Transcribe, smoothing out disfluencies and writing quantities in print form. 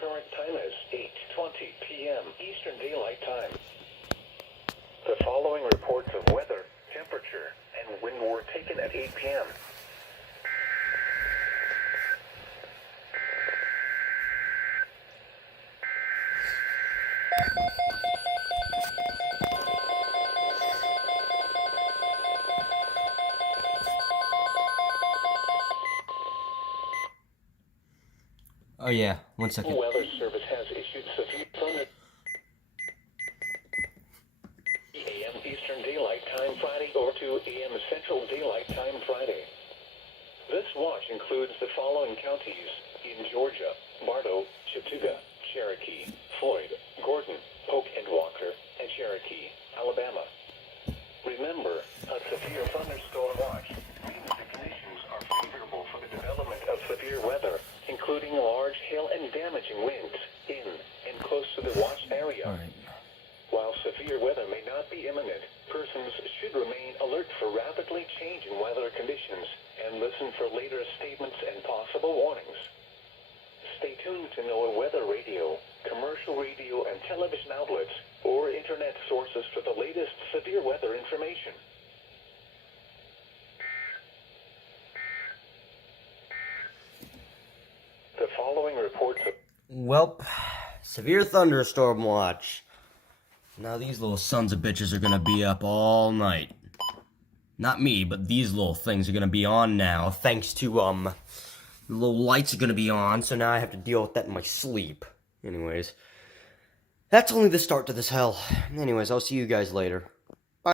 current time is 8:20 p.m. Eastern Daylight Time. The following reports of weather, temperature, and wind were taken at 8 p.m. Oh yeah, 1 second. Weather Service has issued severe thunder. 8 a.m. Eastern Daylight Time Friday or 2 a.m. Central Daylight Time Friday. This watch includes the following counties in Georgia: Bartow, Chattooga, Cherokee, Floyd, Gordon, Polk and Walker, and Cherokee, Alabama. Remember, a severe thunderstorm watch means the conditions are favorable for the development of severe weather, including large hail and damaging winds in and close to the watch area. Alright. While severe weather may not be imminent, persons should remain alert for rapidly changing weather conditions and listen for later statements and possible warnings. Stay tuned to NOAA weather radio, commercial radio and television outlets, or internet sources for the latest severe weather information. The following reports of Welp, severe thunderstorm watch. Now these little sons of bitches are gonna be up all night. Not me, but these little things are gonna be on now, thanks to, the little lights are gonna be on, so now I have to deal with that in my sleep. Anyways, that's only the start to this hell. Anyways, I'll see you guys later.